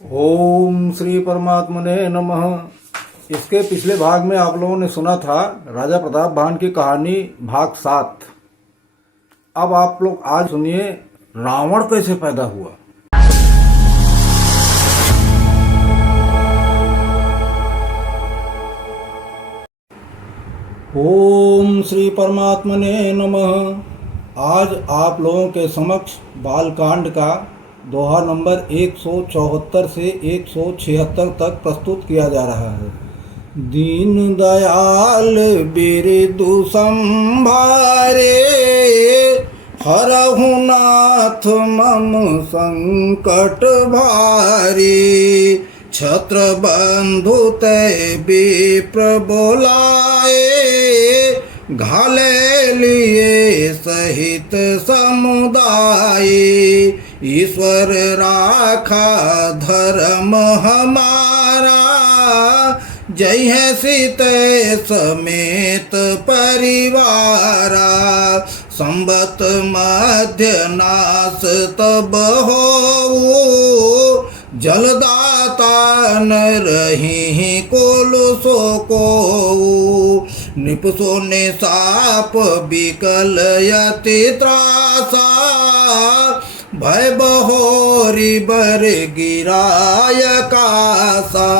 ओम श्री परमात्मने नमः। इसके पिछले भाग में आप लोगों ने सुना था राजा प्रताप भान की कहानी भाग 7। अब आप लोग आज सुनिए रावण कैसे पैदा हुआ। ओम श्री परमात्मने नमः। आज आप लोगों के समक्ष बालकांड का दोहा नंबर 174 से 176 तक प्रस्तुत किया जा रहा है। दीन दयाल बिरदु संभारे, हरहु नाथ मम संकट भारी। छत्र बंधु तय विप्र बोलाए, घाले लिए सहित समुदाय। ईश्वर राखा धर्म हमारा, जय है सीते समेत परिवारा। संबत मध्य नास तब हो, जलदाता न रही कोल सो को। निपसो ने साप बिकल यति त्रासा, भय बहोरी बर गिराय कासा।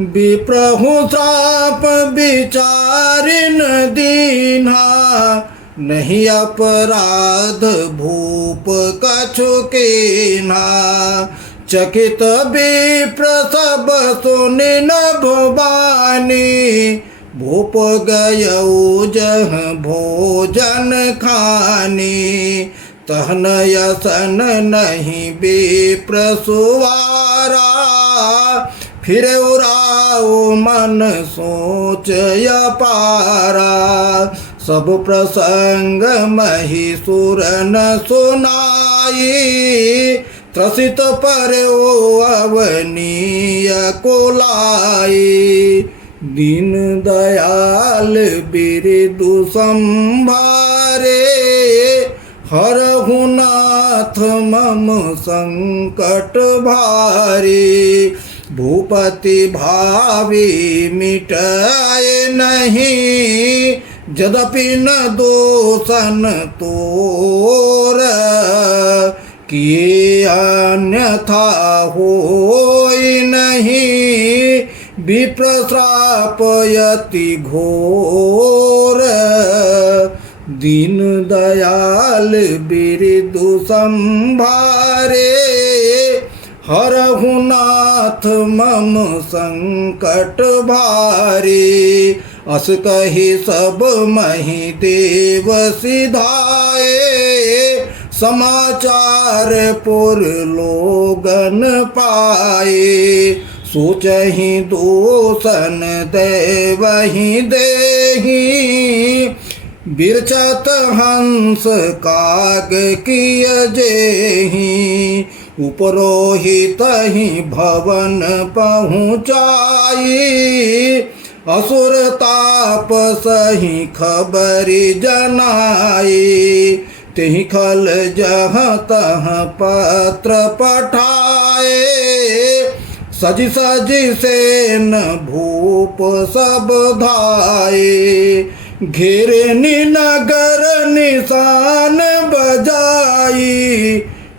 विप्रहु श्राप विचारिन दीन्हा, नहीं अपराध भूप कछु कीन्हा। चकित विप्र सब सुनि नभ बानी, भूप गयऊ जह भोजन खानी। तहन यसन नहीं विप्र सुवारा, फिर उराओ मन सोच अपारा। सब प्रसंग महिषुर न सुनाई, त्रसित पर ओ अवनीय को लाई। दीन दयाल बिरदु संभारे, हरहु नाथ मम संकट भारी। भूपति भावी मिटाए नहीं, यद्यपि न दोषन तोर। किए अन्यथा होई नहीं, विप्र श्राप यति घोर। दीन दयाल बिरदु संभारे, हरहु नाथ मम संकट भारी। अस कही सब मही देव सिधाए, समाचार पुर लोगन पाए। सोचहि दोषन देवहि देहि, बिरचत हंस काग किय जेहि। उपरोहित ही भवन पहुँचाई, असुर तापसहि खबरि जनाई। तिहि खल जह तह पत्र पठाए, सज सज सेन भूप सब धाये। घेरनि नगर निशान बजाई,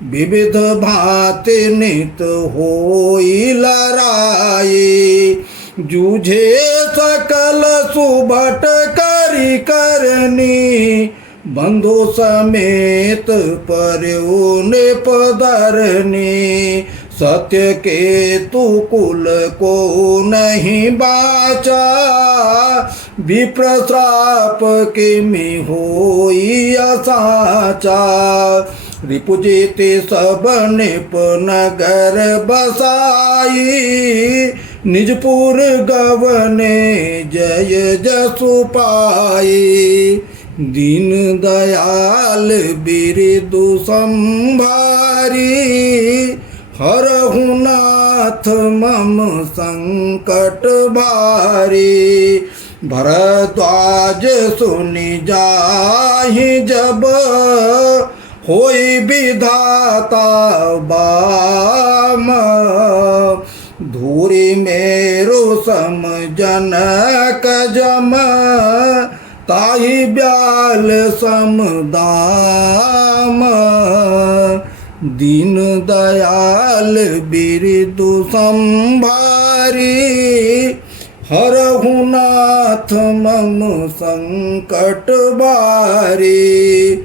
विविध भांति नित होई लड़ाई। जूझे सकल सुभट करि करनी, बंधु समेत पर्यो निपधरनी। सत्य के तु कुल को नहीं बाचा, विप्र श्राप किमि होई असाचा। रिपुजिति सब निप नगर बसाई, निजपुर गवने जय जसु पाई। दीन दयाल बिरदु संभारी, हरहु नाथ मम संकट भारी। भरद्वाज सुनि जाहि जब, होई विधाता बाम, धूरी मेरो सम जनक जम, ताही ब्याल सम दाम। दीन दयाल बिरदु संभारी, हरहु नाथ मम संकट बारी।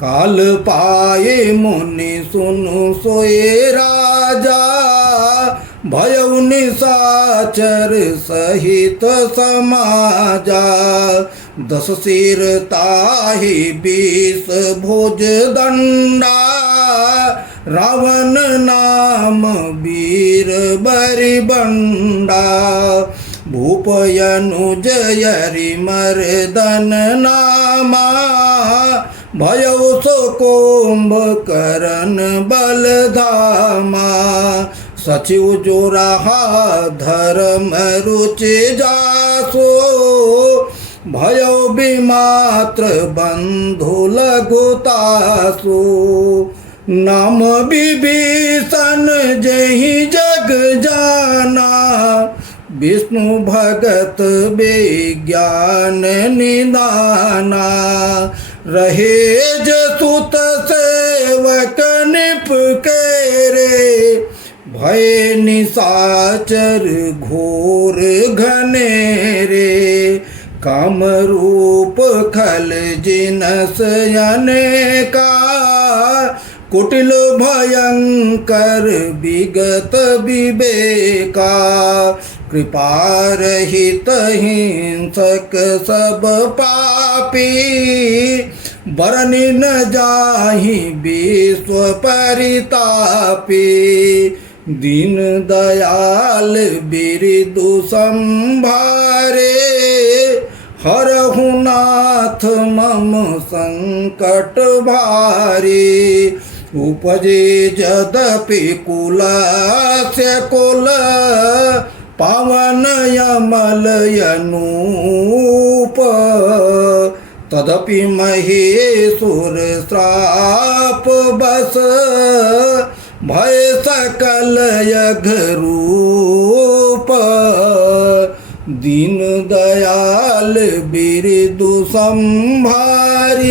काल पाए मुनि सुनु सोए राजा, भयउ निशाचर सहित समाजा। 10 सिर ताहि 20 भुज दंडा, रावण नाम वीर बरिबंडा। भूप अनुज यरि मर्दन नामा, भयउ सो कुंभकर्ण बलधामा। सचिव जो रहा धर्म रुचि जासो, भयउ विमात्र बंधु लघुतासु। नाम विभीषण जेहि जग जाना, विष्णु भगत विज्ञान निदाना। रहे जसुत सेवक निप केरे, भय निशाचर घोर घनेरे। काम रूप खल जिनस अनेका, कुटिल भयंकर विगत विवेका। कृपा रहित हिंसक सब पापी, बरनि न जाहि विश्व परितापी। दीन दयाल बिरदु संभारे, हरहु नाथ मम संकट भारी। उपजे यद्यपि कुलस्य कुल, पावन यमल अनूप। तदपि महेश्वर श्राप बस, भय सकल यघ रूप। दीन दयाल बिरदु संभारी,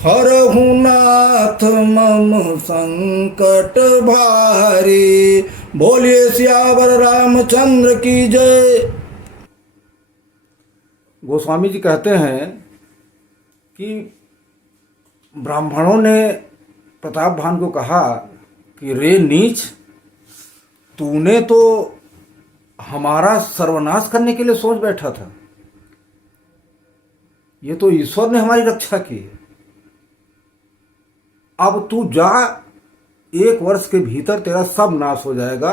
हरहु नाथ मम संकट भारी। बोलिए सियावर रामचंद्र की जय। गोस्वामी जी कहते हैं कि ब्राह्मणों ने प्रताप भान को कहा कि रे नीच, तूने तो हमारा सर्वनाश करने के लिए सोच बैठा था, ये तो ईश्वर ने हमारी रक्षा की है। अब तू जा, 1 वर्ष के भीतर तेरा सब नाश हो जाएगा,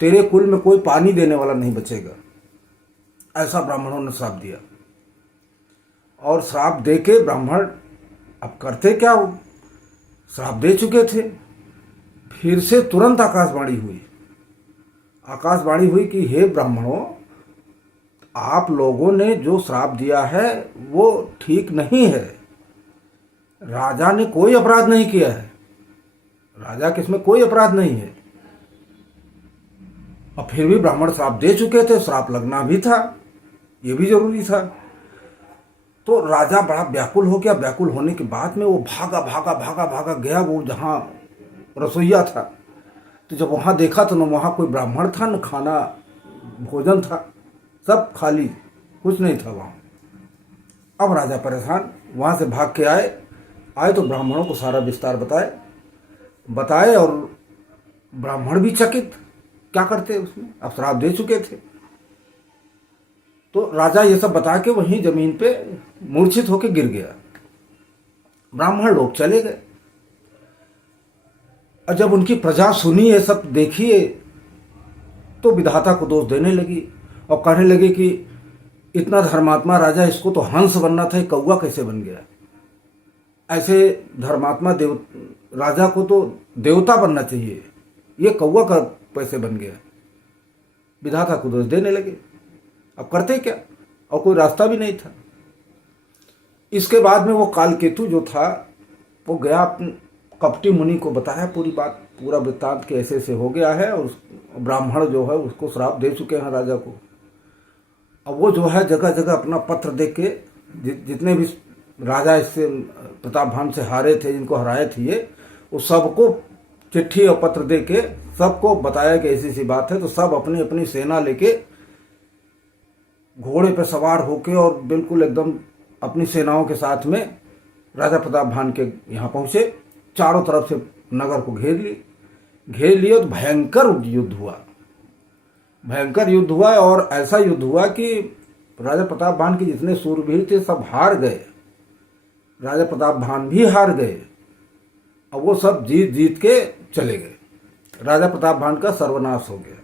तेरे कुल में कोई पानी देने वाला नहीं बचेगा। ऐसा ब्राह्मणों ने श्राप दिया। और श्राप दे के ब्राह्मण अब करते क्या, श्राप दे चुके थे। फिर से तुरंत आकाशवाणी हुई। आकाशवाणी हुई कि हे ब्राह्मणों, आप लोगों ने जो श्राप दिया है वो ठीक नहीं है। राजा ने कोई अपराध नहीं किया है, राजा के इसमें कोई अपराध नहीं है। और फिर भी ब्राह्मण श्राप दे चुके थे, श्राप लगना भी था, ये भी जरूरी था। तो राजा बड़ा व्याकुल हो गया। व्याकुल होने के बाद में वो भागा भागा भागा भागा गया वो जहाँ रसोईया था। तो जब वहाँ देखा तो न वहाँ कोई ब्राह्मण था, न खाना भोजन था, सब खाली, कुछ नहीं था वहाँ। अब राजा परेशान, वहाँ से भाग के आए तो ब्राह्मणों को सारा विस्तार बताए और ब्राह्मण भी चकित, क्या करते उसमें, अब श्राप दे चुके थे। तो राजा ये सब बता के वहीं जमीन पे मूर्छित होके गिर गया। ब्राह्मण लोग चले गए। और जब उनकी प्रजा सुनी, ये सब देखिए, तो विधाता को दोष देने लगी और कहने लगे कि इतना धर्मात्मा राजा, इसको तो हंस बनना था, कौवा कैसे बन गया। ऐसे धर्मात्मा राजा को तो देवता बनना चाहिए, ये कौवा का कैसे बन गया। विधाता को दोष देने लगे। अब करते क्या, और कोई रास्ता भी नहीं था। इसके बाद में वो कालकेतु जो था वो गया कपटी मुनि को बताया पूरी बात, पूरा वृत्तांत के ऐसे ऐसे हो गया है, और ब्राह्मण जो है उसको श्राप दे चुके हैं राजा को। अब वो जो है जगह जगह अपना पत्र दे के जितने भी राजा इससे प्रताप भान से हारे थे, जिनको हराए थे ये, वो सबको चिट्ठी और पत्र दे के सबको बताया कि ऐसी सी बात है। तो सब अपनी अपनी सेना लेके घोड़े पे सवार होके और बिल्कुल एकदम अपनी सेनाओं के साथ में राजा प्रताप भान के यहाँ पहुंचे। चारों तरफ से नगर को घेर लिए तो भयंकर युद्ध हुआ, भयंकर युद्ध हुआ। और ऐसा युद्ध हुआ कि राजा प्रताप भान के जितने सूरवीर थे सब हार गए, राजा प्रताप भान भी हार गए। अब वो सब जीत जीत के चले गए, राजा प्रताप भान का सर्वनाश हो गया,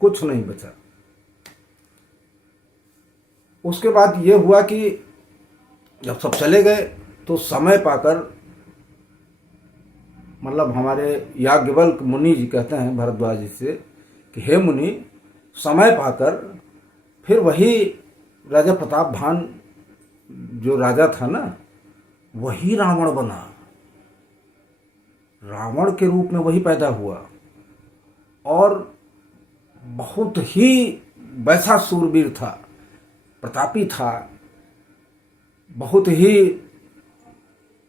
कुछ नहीं बचा। उसके बाद ये हुआ कि जब सब चले गए तो समय पाकर, मतलब हमारे याज्ञवल्क मुनि जी कहते हैं भरद्वाज जी से कि हे मुनि, समय पाकर फिर वही राजा प्रताप भान जो राजा था ना, वही रावण बना, रावण के रूप में वही पैदा हुआ, और बहुत ही वैसा सूरवीर था, प्रतापी था, बहुत ही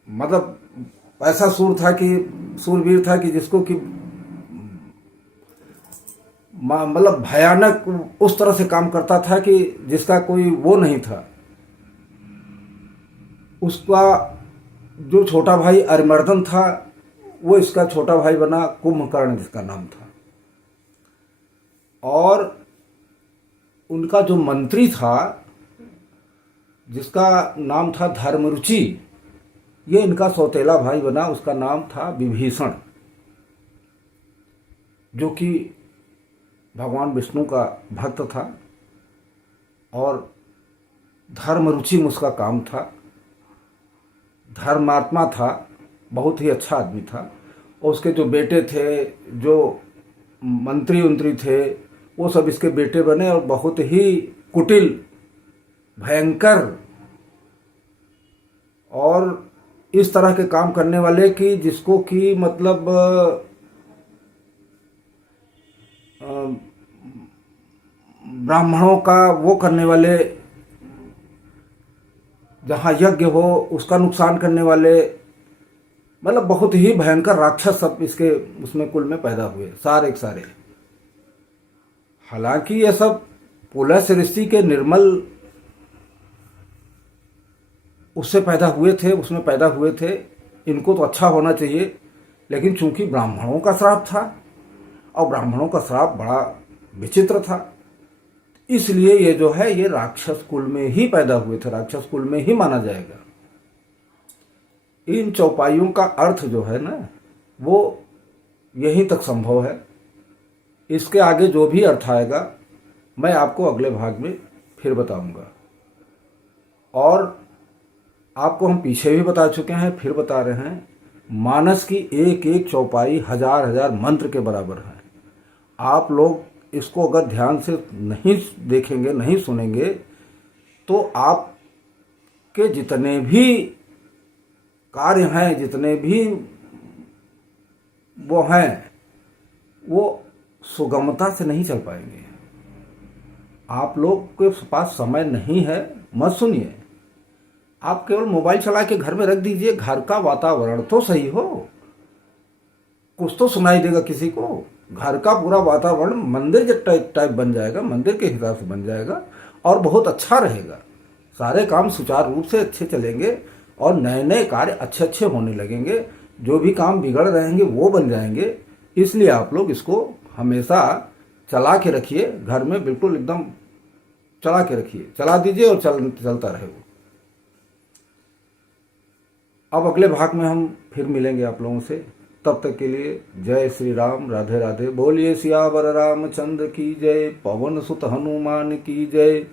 मतलब ऐसा सूरवीर था कि जिसको कि मतलब भयानक उस तरह से काम करता था कि जिसका कोई वो नहीं था। उसका जो छोटा भाई अरिमर्दन था, वो इसका छोटा भाई बना कुंभकर्ण, जिसका नाम था। और उनका जो मंत्री था, जिसका नाम था धर्मरुचि, ये इनका सौतेला भाई बना, उसका नाम था विभीषण, जो कि भगवान विष्णु का भक्त था और धर्मरुचि में उसका काम था, धर्मात्मा था, बहुत ही अच्छा आदमी था। और उसके जो बेटे थे, जो मंत्री थे, वो सब इसके बेटे बने, और बहुत ही कुटिल, भयंकर और इस तरह के काम करने वाले कि जिसको कि मतलब ब्राह्मणों का वो करने वाले, जहाँ यज्ञ हो उसका नुकसान करने वाले, मतलब बहुत ही भयंकर राक्षस सब इसके उसमें कुल में पैदा हुए, सारे के सारे। हालांकि ये सब पुलह ऋषि के निर्मल उससे पैदा हुए थे, उसमें पैदा हुए थे, इनको तो अच्छा होना चाहिए। लेकिन चूंकि ब्राह्मणों का श्राप था, और ब्राह्मणों का श्राप बड़ा विचित्र था, इसलिए ये जो है ये राक्षस कुल में ही पैदा हुए थे, राक्षस कुल में ही माना जाएगा। इन चौपाइयों का अर्थ जो है ना, वो यहीं तक संभव है। इसके आगे जो भी अर्थ आएगा मैं आपको अगले भाग में फिर बताऊंगा। और आपको हम पीछे भी बता चुके हैं, फिर बता रहे हैं, मानस की एक एक चौपाई हजार हजार मंत्र के बराबर है। आप लोग इसको अगर ध्यान से नहीं देखेंगे, नहीं सुनेंगे, तो आपके जितने भी कार्य हैं, जितने भी वो हैं, वो सुगमता से नहीं चल पाएंगे। आप लोग के पास समय नहीं है, मत सुनिए। आप केवल मोबाइल चला के घर में रख दीजिए, घर का वातावरण तो सही हो, कुछ तो सुनाई देगा किसी को। घर का पूरा वातावरण मंदिर के टाइप बन जाएगा, मंदिर के हिसाब से बन जाएगा, और बहुत अच्छा रहेगा। सारे काम सुचारू रूप से अच्छे चलेंगे, और नए नए कार्य अच्छे अच्छे होने लगेंगे। जो भी काम बिगड़ रहेंगे वो बन जाएंगे। इसलिए आप लोग इसको हमेशा चला के रखिए, घर में बिल्कुल एकदम चला के रखिए, चला दीजिए और चलता रहे वो। अब अगले भाग में हम फिर मिलेंगे आप लोगों से। तब तक के लिए जय श्री राम, राधे राधे। बोलिए सियावर रामचंद्र की जय, पवन सुत हनुमान की जय।